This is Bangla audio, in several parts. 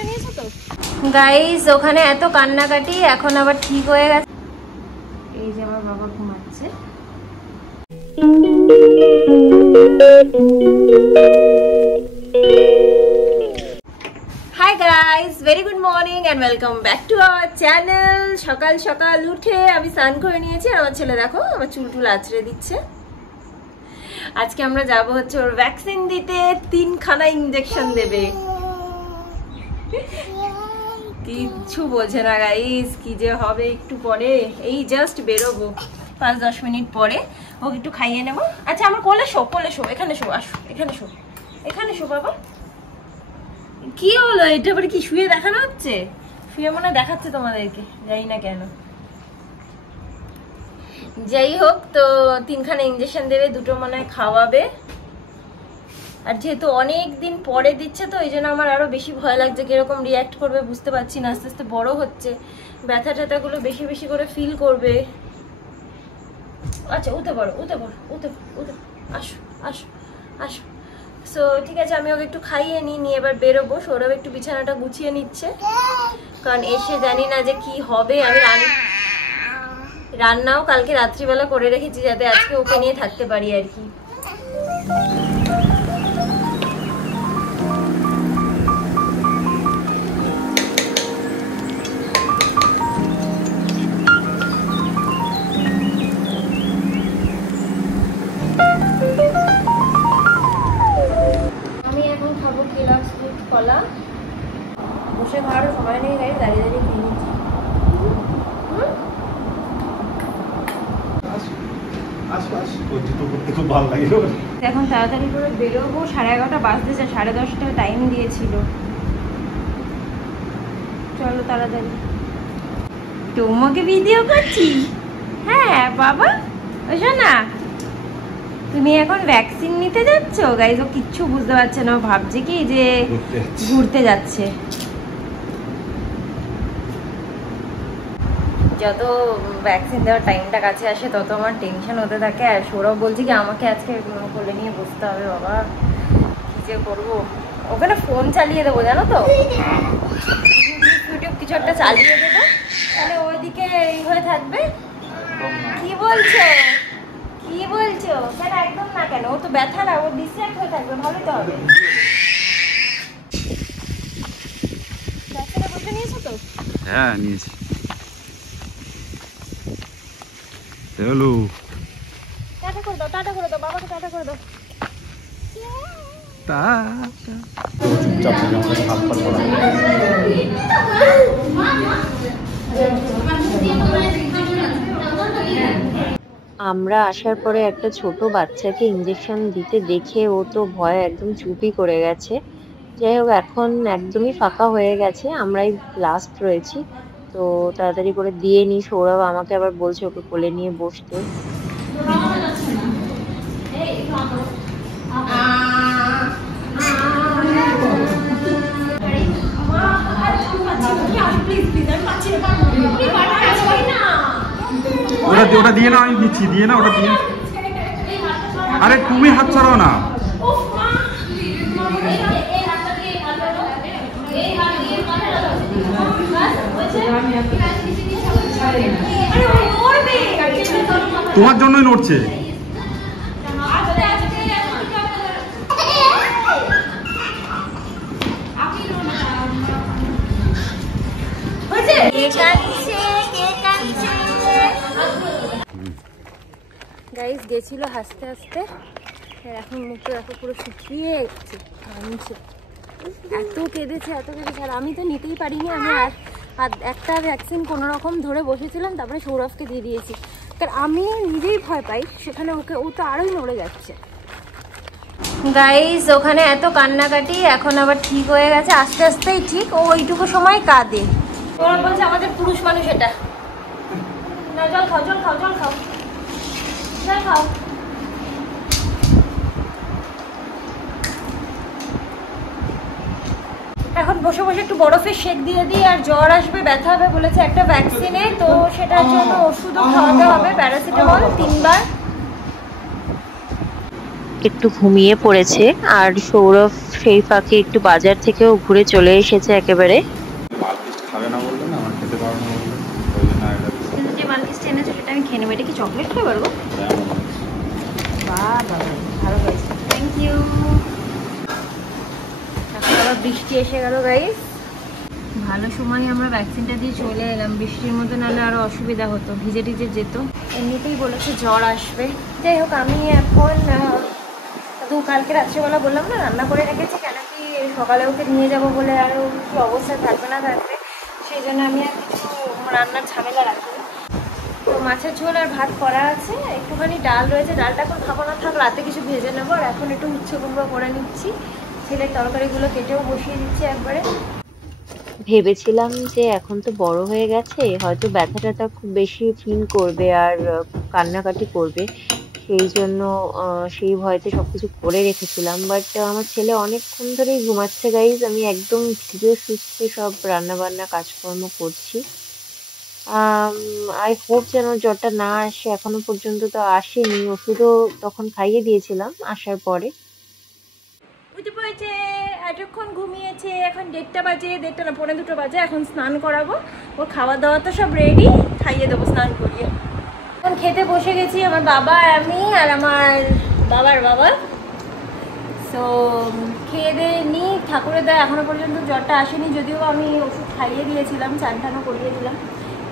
বসে নিয়েছো তো গাইস? ওখানে এত কান্নাকাটি, এখন আবার ঠিক হয়ে গেছে। এই যে আমার বাবা ঘুমাচ্ছে। Hi guys, very good morning and welcome back to our channel. সকাল সকাল উঠে আমি স্নান করে নিয়েছি আর আমার ছেলে দেখো আমার চুল টুল আঁচড়ে দিচ্ছে। আজকে আমরা যাব হচ্ছে ওর ভ্যাকসিন দিতে, 3খানা ইনজেকশন দেবে। কিচ্ছু বোঝে না গাইস, কি যে হবে একটু পরে। এই জাস্ট বেরোবো 5-10 মিনিট পরে, ওকে একটু খাইয়ে নেবো। আচ্ছা আমার কোলে শো, কোলে শো, এখানে শো, আসো এখানে শো, এখানে শো বাবা। কি হলো এটা আবার? কি শুয়ে দেখানো হচ্ছে? শুয়ে মনে দেখাচ্ছে তোমাদেরকে, জানি না কেন। যাই হোক, তো 3খানা ইনজেকশন দেবে, 2টো মনে হয় খাওয়াবে। আর যেহেতু অনেক দিন পরে দিচ্ছে তো এই জন্য আমার আরো বেশি ভয় লাগছে, কিরকম রিয়াক্ট করবে বুঝতে পারছি না। আস্তে আস্তে বড় হচ্ছে, ব্যথা ট্যাথাগুলো বেশি বেশি করে ফিল করবে। আচ্ছা উঠে পড়ো, উঠে পড়ো, উঠে উঠে, আসো আসো আসো। সো ঠিক আছে, আমি ওকে একটু খাইয়ে নিয়ে এবার বেরোবো। সৌরভ একটু বিছানাটা গুছিয়ে নিচ্ছে, কারণ এসে জানি না যে কি হবে। আমি রান্নাও কালকে রাত্রিবেলা করে রেখেছি, যাতে আজকে ওকে নিয়ে থাকতে পারি আর কি। আমি এখন খাবো কেলগস ফ্রুট কলা। বসে খাওয়ার সময় নেই গাইস, দাঁড়িয়ে দাঁড়িয়ে খেয়ে নিচ্ছি। এখন তাড়াতাড়ি করে বেরোবো, 11:30 বাজতেছে, 10:30 টাইম দিয়েছিল। চলো তাড়াতাড়ি। তোমাকে ভিডিও করছি? হ্যাঁ বাবা, ওইসব না। তুমি এখন ভ্যাকসিন নিতে যাচ্ছ? গাইজ ও কিচ্ছু বুঝতে পারছে না, ভাবছে কি যে ঘুরতে যাচ্ছে। যত ভ্যাকসিন দেওয়ার টাইমটা কাছে আসে তত আমার টেনশন হতে থাকে। আর সৌরভ বলছে কি আমাকে আজকে কোলে নিয়ে বসতে হবে। বাবা কি যে করবো, ওখানে ফোন চালিয়ে দেবো জানো তো, ইউটিউব কিছু একটা চালিয়ে দেবো, তাহলে ওইদিকে এই হয়ে থাকবে। কি বলছো, কি বলছো? কেন একদম না, কেন ও তো ব্যথা না, ও ডিস্ট্রাক্ট হয়ে থাকবে, ভালোই তো হবে। ভ্যাকসিনে বসে নিয়েছো তো? হ্যাঁ নিয়েছি। হ্যালো, টাটা করে দাও, টাটা করে দাও, বাবাকে টাটা করে দাও। আমরা আসার পরে একটা ছোট বাচ্চাকে ইঞ্জেকশন দিতে দেখে ও তো ভয়ে একদম চুপই করে গেছে। যাই হোক, এখন একদমই ফাঁকা হয়ে গেছে, আমরাই লাস্ট রয়েছি। তো তাড়াতাড়ি করে দিয়ে নিই। সৌরভ আমাকে আবার বলছে ওকে কোলে নিয়ে বসতে। ওটা দিয়ে না, আমি দিচ্ছি, দিয়ে না, ওটা দিয়ে। আরে তুমি হাত ছাড়াও না। তোমার জন্যই নড়ছে। গাইস গেছিল হাসতে হাসতে, এখন মুখটা দেখো পুরো শুকিয়ে যাচ্ছে, কাঁদছে, এত কেঁদেছে এত কেঁদেছে। আর আমি তো নিতেই পারিনি, আমি একটা ভ্যাকসিন কোনো রকম ধরে বসেছিলাম, তারপরে সৌরভকে দিয়ে দিয়েছি, কারণ আমি নিজেই ভয় পাই। সেখানে ওকে ও তো আরোই নড়ে যাচ্ছে। গাইস ওখানে এত কান্নাকাটি, এখন আবার ঠিক হয়ে গেছে, আস্তে আস্তেই ঠিক। ও ওইটুকু সময় কাঁদে। ওরা বলছে আমাদের পুরুষ মানুষ এটা না। জল খাও, জল খাও, জল খাও, জল খাও। এখন বসে বসে একটু বরফের শেক দিয়ে দিই। আর জ্বর আসবে, ব্যথা হবে বলেছে একটা ভ্যাকসিনে, তো সেটার জন্য ওষুধও খাওয়াতে হবে, প্যারাসিটামল 3 বার। একটু ঘুমিয়ে পড়েছে, আর সৌরভ সেই ফাঁকে একটু বাজার থেকেও ঘুরে চলে এসেছে একেবারে। খাবে না বললো না, আমার খেতে পারো না বললো, ওই জন্য এটা কিন্তু যে মালকিসটা এনেছো সেটা আমি খেয়ে নেবো। এটা কি চকলেট ফ্লেভার গো? বাহ বাবা, ভালো হয়েছে, থ্যাংক ইউ। এখন আবার বৃষ্টি এসে গেল গাইস। ভালো সময় আমরা ভ্যাকসিনটা দিয়ে চলে এলাম, বৃষ্টির মধ্যে নাহলে আরো অসুবিধা হতো, ভিজে টিজে যেত। এমনিতেই বলেছে জ্বর আসবে। যাই হোক, আমি এখন কালকে রাত্রিবেলা বললাম না রান্না করে রেখেছি, কেন কি সকালে ওকে নিয়ে যাব বলে আরও কি অবস্থায় থাকবে না থাকবে, সেই জন্য আমি আর কিছু রান্নার ঝামেলা রাখি। তো মাছের ঝোল আর ভাত করা আছে, একটুখানি ডাল রয়েছে, ডালটা এখন খাবো না, থাক রাতে কিছু ভেজে নেবো। আর এখন একটু উচ্ছে কুমড়ো করে নিচ্ছি, ছেলের তরকারিগুলো কেটেও বসিয়ে দিচ্ছি একবারে। ভেবেছিলাম যে এখন তো বড় হয়ে গেছে, হয়তো ব্যথা ট্যাথা খুব বেশি ফিল করবে আর কান্নাকাটি করবে, সেই জন্য সেই ভয়তে সবকিছু করে রেখেছিলাম। বাট আমার ছেলে অনেকক্ষণ ধরেই ঘুমাচ্ছে গাইজ, আমি একদম ধীরে সুস্থে সব রান্না বান্না কাজকর্ম করছি। আই হোপ যেন জ্বরটা না আসে, এখনো পর্যন্ত তো আসেনি, ওষুধও তখন খাইয়ে দিয়েছিলাম আসার পরে। উঠে পড়েছে, এতক্ষণ ঘুমিয়েছে, এখন 1:30 বাজে, 1:30 না 1:45 বাজে। এখন স্নান করাবো, ওর খাওয়া দাওয়া তো সব রেডি, খাইয়ে দেবো স্নান করিয়ে। এখন খেতে বসে গেছি, আমার বাবা, আমি আর আমার বাবার বাবা। সো খেয়ে দিয়ে নিই, ঠাকুরের দয়া এখনো পর্যন্ত জ্বরটা আসেনি, যদিও আমি ওষুধ খাইয়ে দিয়েছিলাম, চান টানও করিয়ে দিলাম।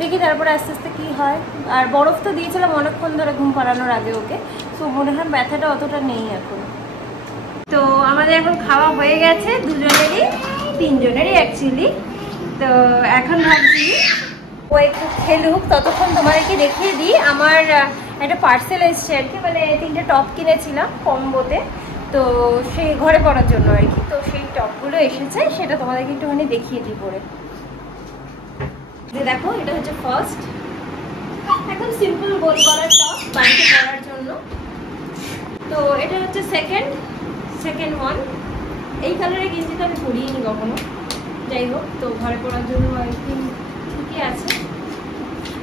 দেখি তারপরে আস্তে আস্তে কী হয়। আর বরফ তো দিয়েছিলাম অনেকক্ষণ ধরে ঘুম পাড়ানোর আগে ওকে, সো মনে হয় ব্যথাটা অতটা নেই এখন। তো আমাদের এখন খাওয়া হয়ে গেছে, দুজনেরই, তিনজনেরই অ্যাকচুয়ালি। তো এখন ভাবছি ও একটু খেলুক, ততক্ষণ তোমাদেরকে দেখিয়ে দিই। আমার একটা পার্সেল এসছে আর কি, মানে 3টে টপ কিনেছিলাম কম্বোতে, তো সেই ঘরে পরার জন্য আর কি। তো সেই টপগুলো এসেছে, সেটা তোমাদেরকে একটুখানি দেখিয়ে দিই পরে। যে দেখো, এটা হচ্ছে ফার্স্ট, একদম সিম্পল গোল করার টপ বাড়িতে পরার জন্য। তো এটা হচ্ছে সেকেন্ড ওয়ান। এই কালারের গেঞ্জিটা আমি পরিনি কখনো, যাই হোক, তো ঘরে পরার জন্য একটু ঠিকই আছে।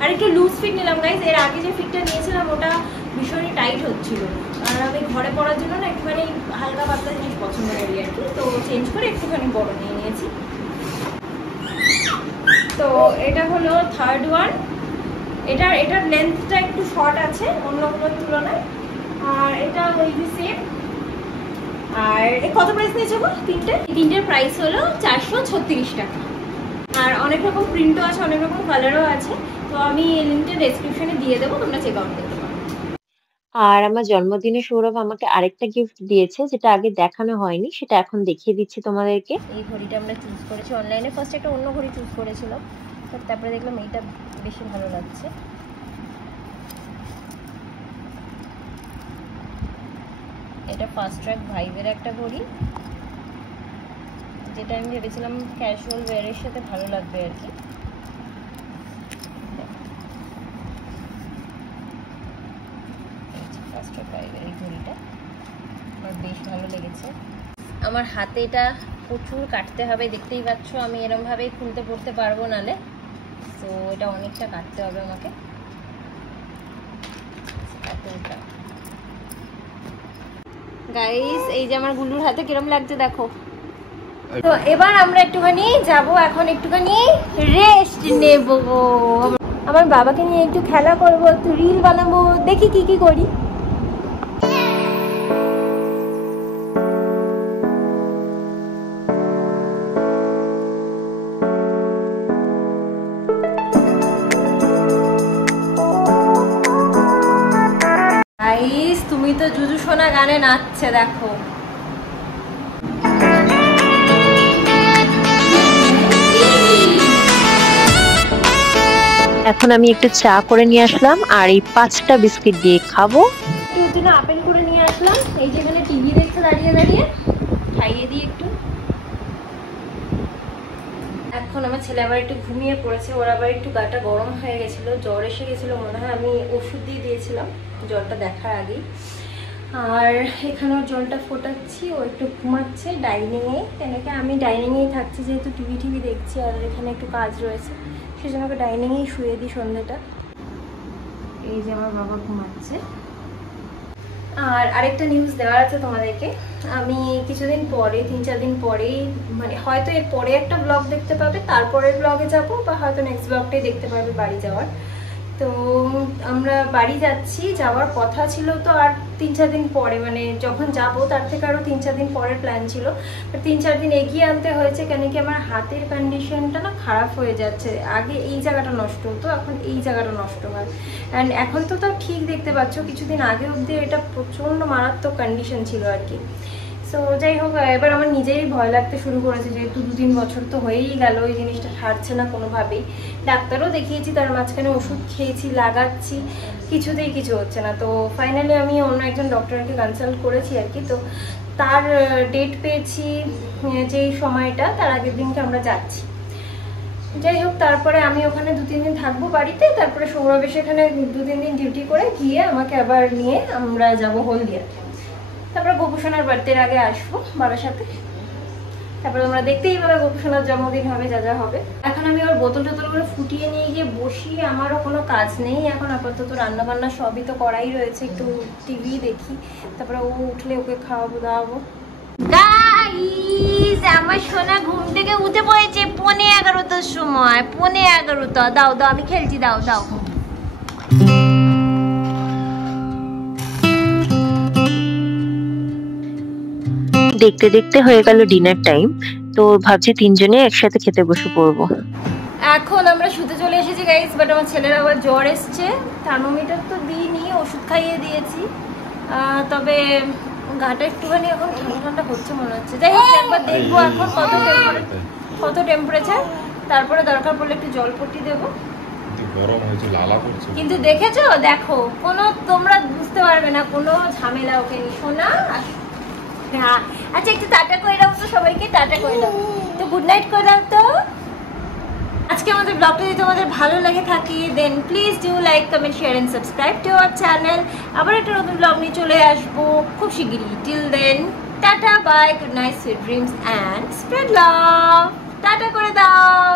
আর একটু লুজ ফিট নিলাম গাইজ, এর আগে যে ফিটটা নিয়েছিলাম ওটা ভীষণই টাইট হচ্ছিল, আর আমি ঘরে পরার জন্য না একটুখানি হালকা পাতলা জিনিস পছন্দ করি আর কি, তো চেঞ্জ করে একটুখানি বড় নিয়ে নিয়েছি। তো এটা হলো থার্ড ওয়ান। এটার লেন্থটা একটু শর্ট আছে অন্যগুলোর তুলনায়, আর এটা ওই সেম। আর কত প্রাইস নিয়েছে গো? তিনটের প্রাইস হলো 436 টাকা। আর অনেক রকম প্রিন্টও আছে, অনেক রকম কালারও আছে, তো আমি লিঙ্কটা ডেসক্রিপশনে দিয়ে দেবো, তোমরা চেক আউট করতে পারো। আর আমার জন্মদিনে সৌরভ আমাকে আরেকটা গিফট দিয়েছে, যেটা আগে দেখানো হয়নি, সেটা এখন দেখিয়ে দিচ্ছি তোমাদেরকে। এই ঘড়িটা আমরা চুজ করেছি অনলাইনে, ফার্স্ট একটা অন্য ঘড়ি চুজ করেছিলাম, তারপরে দেখলাম এইটা বেশি ভালো লাগছে। এটা ফাস্ট ট্র্যাক ভাইবের একটা ঘড়ি, যেটা আমি ভেবেছিলাম ক্যাজুয়াল ওয়্যারের সাথে ভালো লাগবে আর কি। ফাস্ট ট্র্যাক ভাইবের এই ঘড়িটা আমার বেশ ভালো লেগেছে। আমার হাতে এটা প্রচুর কাটতে হবে, দেখতেই পাচ্ছ আমি এরমভাবেই খুলতে পড়তে পারবো নালে, তো এটা অনেকটা কাটতে হবে আমাকে। এতটা গাইস, এই যে আমার গুলুর হাতে কিরম লাগছে দেখো। তো এবার আমরা একটুখানি যাব, এখন একটুখানি রেস্ট নেব, আমার বাবাকে নিয়ে একটু খেলা করব, একটু রিল বানাবো, দেখি কি কি করি। গাইস, তুমি তো জুজু সোনা গানে নাচছে দেখো। এখন আমি একটু চা করে নিয়ে আসলাম, আর এই 5টা বিস্কিট দিয়ে খাবো। ওর জন্য আপেল করে নিয়ে আসলাম, এই যেখানে টিভি দেখছে দাঁড়িয়ে দাঁড়িয়ে, খাইয়ে দিই একটু। এখন আমার ছেলে আবার একটু ঘুমিয়ে পড়েছে, ওর আবার একটু গাটা গরম হয়ে গেছিলো, জ্বর এসে গেছিলো মনে হয়, আমি ওষুধ দিয়ে দিয়েছিলাম জ্বরটা দেখার আগেই। আর এখানে ওর জলটা ফোটাচ্ছি, ও একটু ঘুমাচ্ছে ডাইনিংয়ে, তেনেকে আমি ডাইনিংয়েই থাকছি যেহেতু টিভি দেখছি, আর এখানে একটু কাজ রয়েছে, সেই জন্য ওকে ডাইনিংয়েই শুয়ে দিই সন্ধ্যেটা। এই যে আমার বাবা ঘুমাচ্ছে। আর আরেকটা নিউজ দেওয়ার আছে তোমাদেরকে। আমি কিছুদিন পরে 3-4 দিন পরেই মানে হয়তো এর পরে একটা ব্লগ দেখতে পাবে, তারপরের ব্লগে যাব, বা হয়তো নেক্সট ব্লগটাই দেখতে পারবে বাড়ি যাওয়ার। তো আমরা বাড়ি যাচ্ছি, যাওয়ার কথা ছিল তো আর 3-4 দিন পরে, মানে যখন যাব তার থেকে আরও 3-4 দিন পরের প্ল্যান ছিল, বাট 3-4 দিন এগিয়ে আনতে হয়েছে। কেন কি আমার হাতের কন্ডিশনটা না খারাপ হয়ে যাচ্ছে। আগে এই জায়গাটা নষ্ট হতো, এখন এই জায়গাটা নষ্ট হয়। অ্যান্ড এখন তো তাও ঠিক দেখতে পাচ্ছ, কিছুদিন আগে অবধি এটা প্রচণ্ড মারাত্মক কন্ডিশন ছিল আর কি। সো যাই হোক, এবার আমার নিজেরই ভয় লাগতে শুরু করেছে, যেহেতু 2-3 বছর তো হয়েই গেল, এই জিনিসটা ছাড়ছে না কোনোভাবেই। ডাক্তারও দেখিয়েছি, তার মাঝখানে ওষুধ খেয়েছি, লাগাচ্ছি, কিছুতেই কিছু হচ্ছে না। তো ফাইনালি আমি অন্য একজন ডক্টরকে কনসাল্ট করেছি আর কি। তো তার ডেট পেয়েছি যেই সময়টা, তার আগের দিনকে আমরা যাচ্ছি। যাই হোক, তারপরে আমি ওখানে 2-3 দিন থাকবো বাড়িতে, তারপরে সৌরভ এসে এখানে 2-3 দিন ডিউটি করে গিয়ে আমাকে আবার নিয়ে আমরা যাব হলদিয়াতে। তারপরে গোপুসোনার বার্থডের আগে আসবো বাবার সাথে। তারপরে তোমরা দেখতেই পাবে গোপুসোনার জন্মদিন হবে, যা যা হবে। এখন আমি ওর বোতল টোতল করে ফুটিয়ে নিয়ে গিয়ে বসি, আমারও কোনো কাজ নেই এখন আপাতত। রান্না বান্না সবই তো করাই রয়েছে, একটু টিভি দেখি, তারপরে ও উঠলে ওকে খাওয়াবো দাওয়াবো। গাইস, আমার সোনা ঘুম থেকে উঠে পড়েছে 11:15 সময়, 11:15। দাও দাও, আমি খেলছি, দাও দাও। দেখতে দেখতে হয়ে গেল ডিনার টাইম, তো ভাবছি 3 জনে একসাথে খেতে বসে পড়বো। এখন আমরা শুতে চলে এসেছি গাইস, বাট আমার ছেলের আবার জ্বর এসছে। থার্মোমিটার তো দিইনি, ওষুধ খাইয়ে দিয়েছি, তবে গাটা একটুখানি এখন ঠান্ডা ঠান্ডা হচ্ছে মনে হচ্ছে। যাই হোক, একবার দেখবো এখন কত টেম্পারেচার, তারপরে দরকার পড়লে একটু জলপট্টি দেবো। কিন্তু দেখেছো, দেখো কোনো তোমরা বুঝতে পারবে না কোনো ঝামেলা ওকে নি। শোনা, হ্যাঁ আচ্ছা, একটু টাটা করে দাও তো সবাইকে, টাটা করে দাও তো, গুড নাইট করে দাও তো। আজকে আমাদের ব্লগটা যদি তোমাদের ভালো লাগে থাকে, then please do like, comment, share and subscribe to our channel. আবার একটা নতুন ব্লগ নিয়ে চলে আসবো খুব শিগগিরই। Till then, tata, bye, good night, sweet dreams and spread love. Tata করে দাও।